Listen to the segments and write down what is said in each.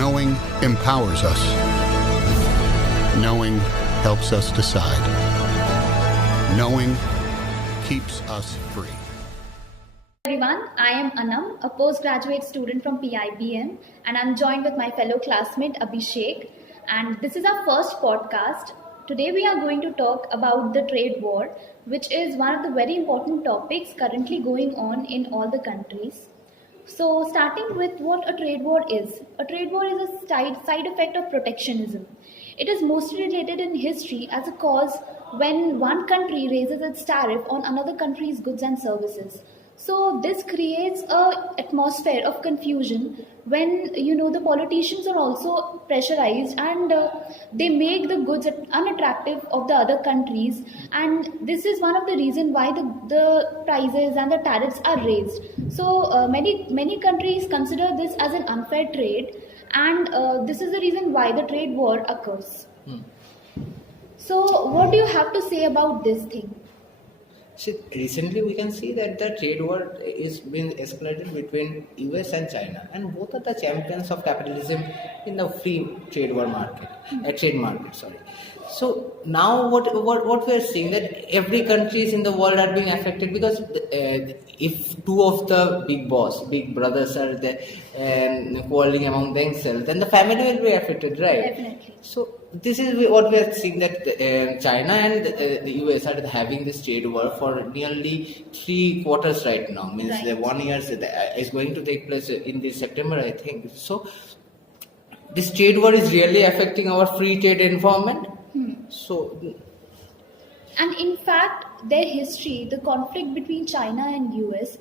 Knowing empowers us. Knowing helps us decide. Knowing keeps us free. Everyone, I am Anam, a postgraduate student from PIBM, and I'm joined with my fellow classmate Abhishek. And this is our first podcast. Today we are going to talk about the trade war, which is one of the very important topics currently going on in all the countries. So, starting with what a trade war is. A trade war is a side effect of protectionism. It is mostly related in history as a cause when one country raises its tariff on another country's goods and services. So this creates a atmosphere of confusion when the politicians are also pressurized and they make the goods unattractive of the other countries, and this is one of the reasons why the prices and the tariffs are raised. So many countries consider this as an unfair trade, and this is the reason why the trade war occurs. So what do you have to say about this thing? See, recently we can see that the trade war is being escalated between US and China, and both are the champions of capitalism in the free trade war market, trade market. Sorry. So now what we are seeing that every countries in the world are being affected because if two of the big brothers are quarreling among themselves, then the family will be affected, right? Definitely. So this is what we are seeing that China and the US are having this trade war for nearly 3 quarters right now. Means Right. the 1 year is going to take place in this September, I think. So this trade war is really affecting our free trade environment. So. And in fact, their history, the conflict between China and US,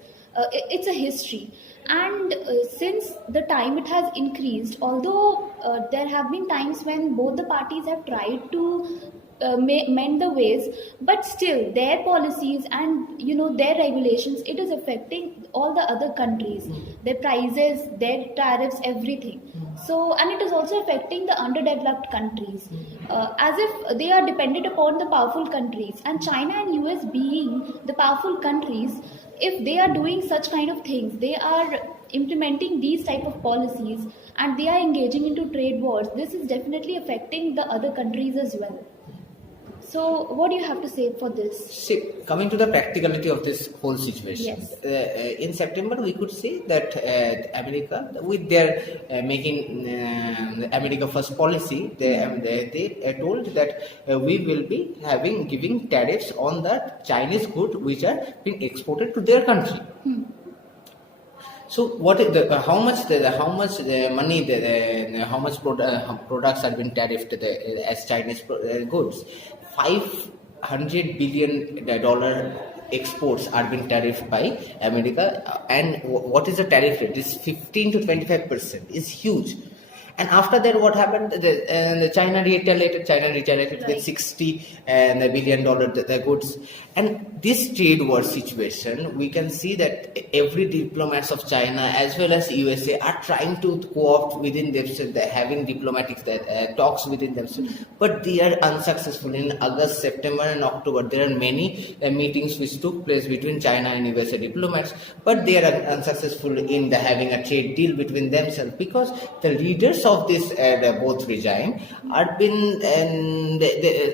it's a history. And since the time it has increased, although there have been times when both the parties have tried to mend the ways, but still their policies and their regulations, it is affecting all the other countries, their prices, their tariffs, everything. So, and it is also affecting the underdeveloped countries, as if they are dependent upon the powerful countries, and China and US being the powerful countries, if they are doing such kind of things, they are implementing these type of policies and they are engaging into trade wars, this is definitely affecting the other countries as well. So what do you have to say for this? See, coming to the practicality of this whole situation, Yes. In September we could see that America, with their making the America First policy, they told that we will be giving tariffs on the Chinese goods which are being exported to their country. So what is how much money how much products are being tariffed as Chinese goods? $500 billion exports are being tariffed by America, and what is the tariff rate? It's 15 to 25%. It's huge. And after that, what happened? The China retaliated Right. with $60 billion the goods. And this trade war situation, we can see that every diplomats of China as well as USA are trying to co-opt within themselves. They're having diplomatic talks within themselves, but they are unsuccessful. In August, September, and October, there are many meetings which took place between China and USA diplomats, but they are unsuccessful in having a trade deal between themselves because the leaders of this both regime are been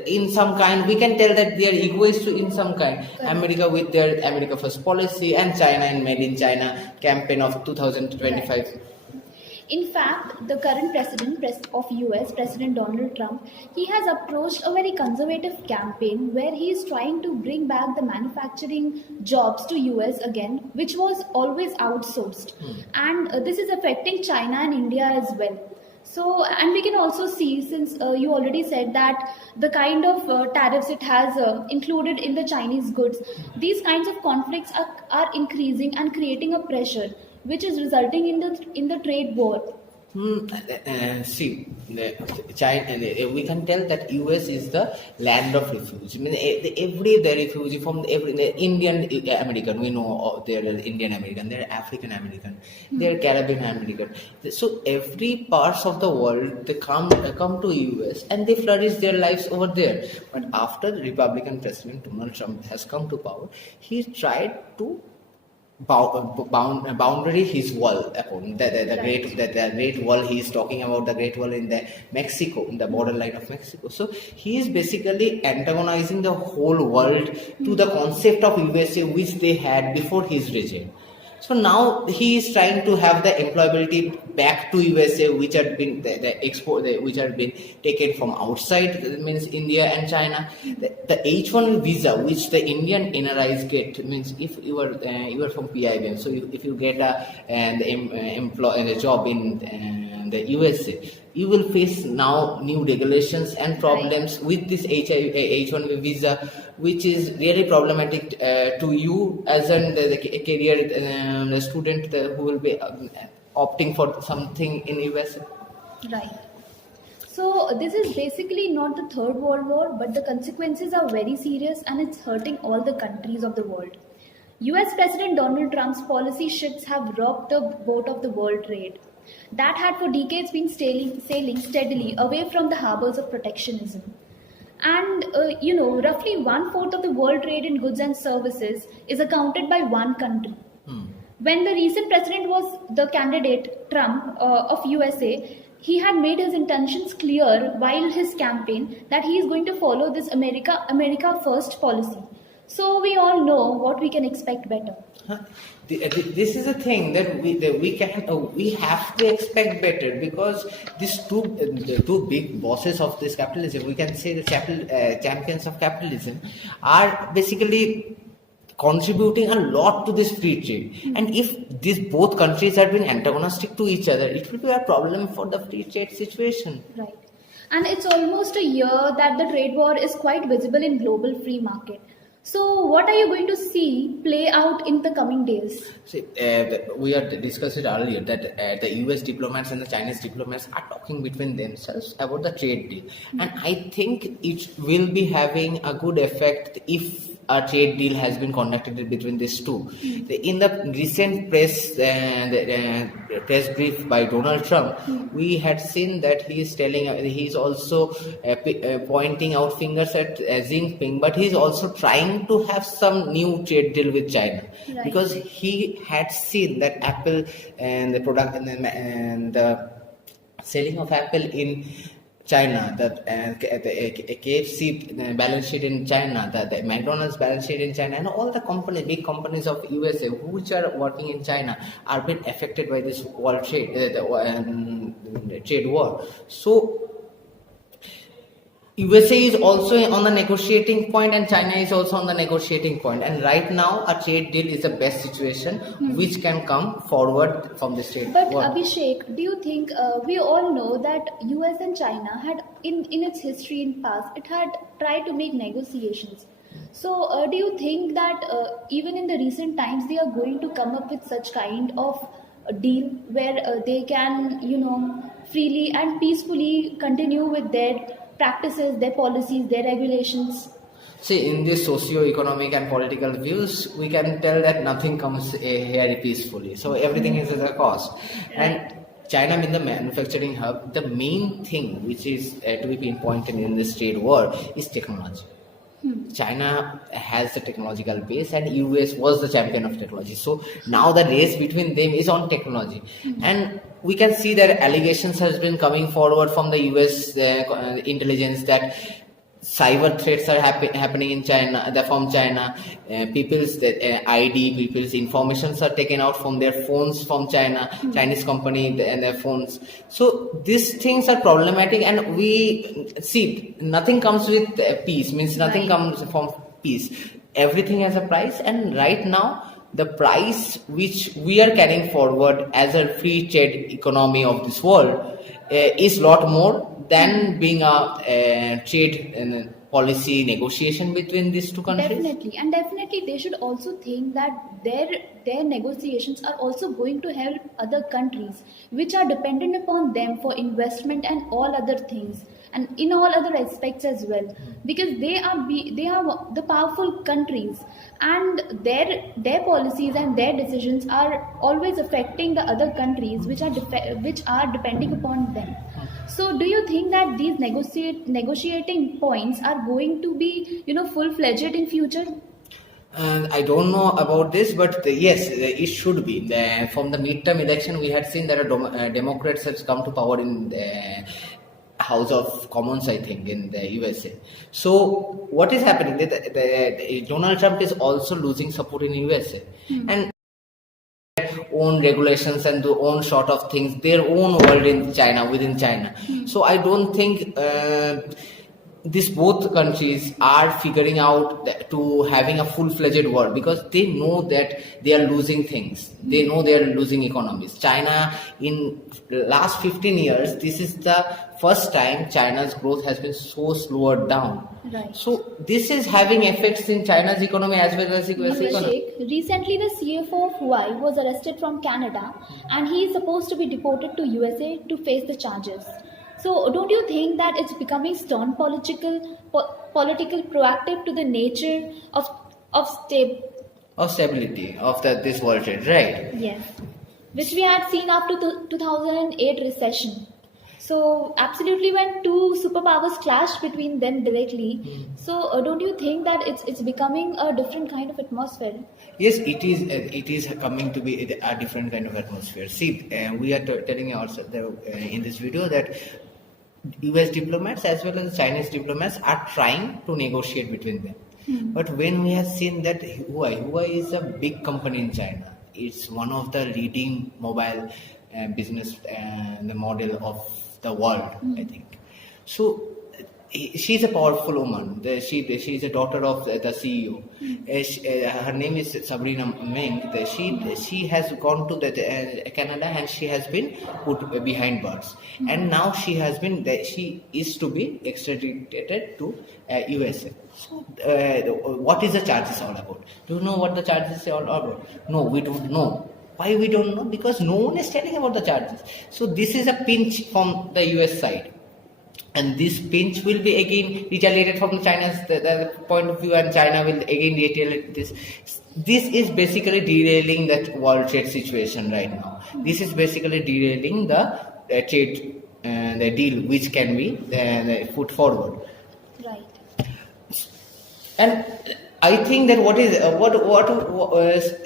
in some kind, we can tell that they are egoist in some kind. America with their America First policy and China in Made in China campaign of 2025. Right. In fact, the current president of US, President Donald Trump, he has approached a very conservative campaign where he is trying to bring back the manufacturing jobs to US again, which was always outsourced. And this is affecting China and India as well. So, and we can also see, since you already said that the kind of tariffs it has included in the Chinese goods, these kinds of conflicts are increasing and creating a pressure, which is resulting in the trade war. See, China, we can tell that US is the land of refuge. I mean, every the refugee from every the Indian American, we know they are Indian American, they are African American, they are Caribbean American. So every parts of the world they come to US and they flourish their lives over there. But after the Republican President Donald Trump has come to power, he tried to boundary, his wall upon the Right. great wall. He is talking about the great wall in the Mexico, in the borderline of Mexico. So he is basically antagonizing the whole world to the concept of USA which they had before his regime. So now he is trying to have the employability back to USA, which had been which had been taken from outside, that means India and China. The H1 visa, which the Indian NRIs get, means if you are from PIBM, so if you get a job in the USA, you will face now new regulations and problems with this H1 visa, which is really problematic to you as the career student who will be opting for something in USA. Right. So this is basically not the Third World War, but the consequences are very serious and it's hurting all the countries of the world. US President Donald Trump's policy shifts have rocked the boat of the world trade that had for decades been sailing steadily away from the harbors of protectionism. And roughly one fourth of the world trade in goods and services is accounted by one country. When the recent president was the candidate Trump of USA, he had made his intentions clear while his campaign that he is going to follow this America First policy. So we all know what we can expect better. This is a thing that we have to expect better, because these the two big bosses of this capitalism, we can say the champions of capitalism, are basically contributing a lot to this free trade. And if these both countries have been antagonistic to each other, it will be a problem for the free trade situation. Right. And it's almost a year that the trade war is quite visible in global free market. So what are you going to see play out in the coming days? See, we had discussed it earlier that the US diplomats and the Chinese diplomats are talking between themselves about the trade deal. And I think it will be having a good effect if a trade deal has been conducted between these two. In the recent press brief by Donald Trump, we had seen that he is also pointing out fingers at Xi Jinping, but he is also trying to have some new trade deal with China. Right. Because he had seen that Apple and the product and the selling of Apple in China, the KFC balance sheet in China, the McDonald's balance sheet in China, and all the big companies of USA which are working in China are being affected by this world trade, the trade war. So USA is also on the negotiating point and China is also on the negotiating point. And right now, a trade deal is the best situation which can come forward from this trade But war. Abhishek, do you think we all know that US and China had in its history in past, it had tried to make negotiations. So do you think that even in the recent times they are going to come up with such kind of a deal where they can, freely and peacefully continue with their practices, their policies, their regulations? See, in this socio-economic and political views, we can tell that nothing comes here peacefully. So everything is at a cost. And China being the manufacturing hub, the main thing which is to be pinpointed in this trade war is technology. China has the technological base and US was the champion of technology. So now the race between them is on technology. And we can see that allegations has been coming forward from the US intelligence that cyber threats are happening in China, from China. People's ID, people's informations are taken out from their phones from China, Chinese company and their phones. So these things are problematic, and we see nothing comes with peace, means nothing comes from peace. Everything has a price, and right now the price which we are carrying forward as a free trade economy of this world is lot more than being a trade policy negotiation between these two countries. Definitely, and definitely they should also think that their negotiations are also going to help other countries which are dependent upon them for investment and all other things, and in all other aspects as well, because they are the powerful countries, and their policies and their decisions are always affecting the other countries which are depending upon them. So do you think that these negotiating points are going to be full-fledged in future? I don't know about this, but yes, it should be. From the midterm election, we had seen that Democrats have come to power in the House of Commons, I think, in the USA. So what is happening? Donald Trump is also losing support in USA, and own regulations and their own sort of things, their own world in China, within China. So I don't think these both countries are figuring out to having a full-fledged world, because they know that they are losing things. They know they are losing economies. China, in the last 15 years, this is the first time China's growth has been so slowed down. Right. So this is having effects in China's economy as well as the US economy. Abhishek, recently the CFO of Huawei was arrested from Canada and he is supposed to be deported to USA to face the charges. So don't you think that it's becoming stern political proactive to the nature of Stability of this world trade, right? Yes, which we had seen after the 2008 recession. So absolutely, when two superpowers clashed between them directly, so don't you think that it's becoming a different kind of atmosphere? Yes, it is. It is coming to be a different kind of atmosphere. See, we are telling you also in this video that US diplomats as well as Chinese diplomats are trying to negotiate between them. But when we have seen that Huawei is a big company in China, it's one of the leading mobile business the model of the world, I think. So she's a powerful woman. She is a daughter of the CEO. Her name is Sabrina Meng. She has gone to Canada and she has been put behind bars. And now she is to be extradited to USA. So what is the charges all about? Do you know what the charges are all about? No, we don't know. Why we don't know? Because no one is telling about the charges. So this is a pinch from the US side. And this pinch will be again retaliated from China's the point of view, and China will again retaliate this. This is basically derailing that world trade situation right now. This is basically derailing the trade, the deal which can be put forward. Right. And I think that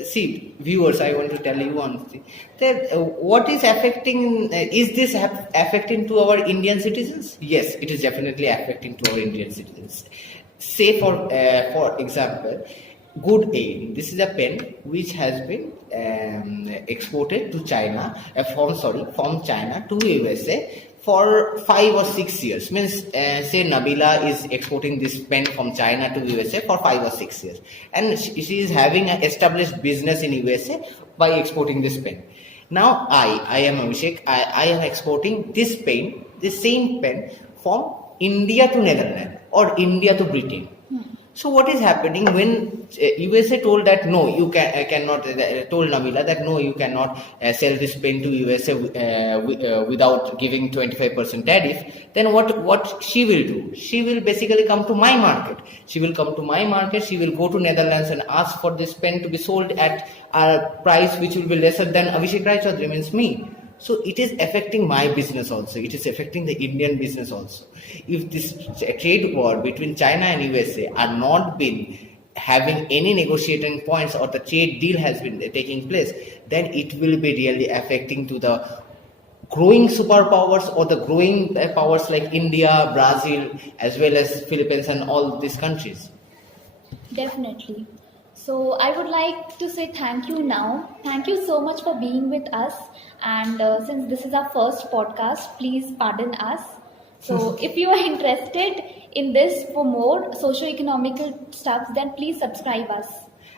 see, viewers, I want to tell you one thing, that what is affecting, is this affecting to our Indian citizens? Yes, it is definitely affecting to our Indian citizens. Say for example, Good Aid. This is a pen which has been exported to China, from China to USA for 5 or 6 years. Means say Nabila is exporting this pen from China to USA for 5 or 6 years, and she is having an established business in USA by exporting this pen. Now I am Abhishek. I am exporting this same pen from India to Netherlands or India to Britain. So what is happening when USA told that no, you cannot, told Nabila that no, you cannot sell this pen to USA without giving 25% tariff, then what she will do? She will basically come to my market. She will come to my market, she will go to Netherlands and ask for this pen to be sold at a price which will be lesser than Abhishek Choudhury, means me. So it is affecting my business also. It is affecting the Indian business also. If this trade war between China and USA are not been having any negotiating points, or the trade deal has been taking place, then it will be really affecting to the growing superpowers or the growing powers like India, Brazil, as well as Philippines and all these countries. Definitely. So I would like to say thank you now. Thank you so much for being with us. And since this is our first podcast, please pardon us. So if you are interested in this for more socio-economical stuff, then please subscribe us.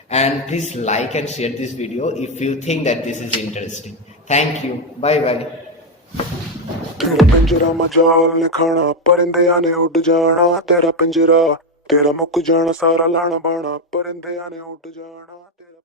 And please like and share this video if you think that this is interesting. Thank you. Bye bye. तेरा पिंजरा मजाल ने खाना परिंदे आने उड़ जाना तेरा पिंजरा तेरा मुक जाना सारा लाना बाना परिंदे आने उड़ जाना तेरा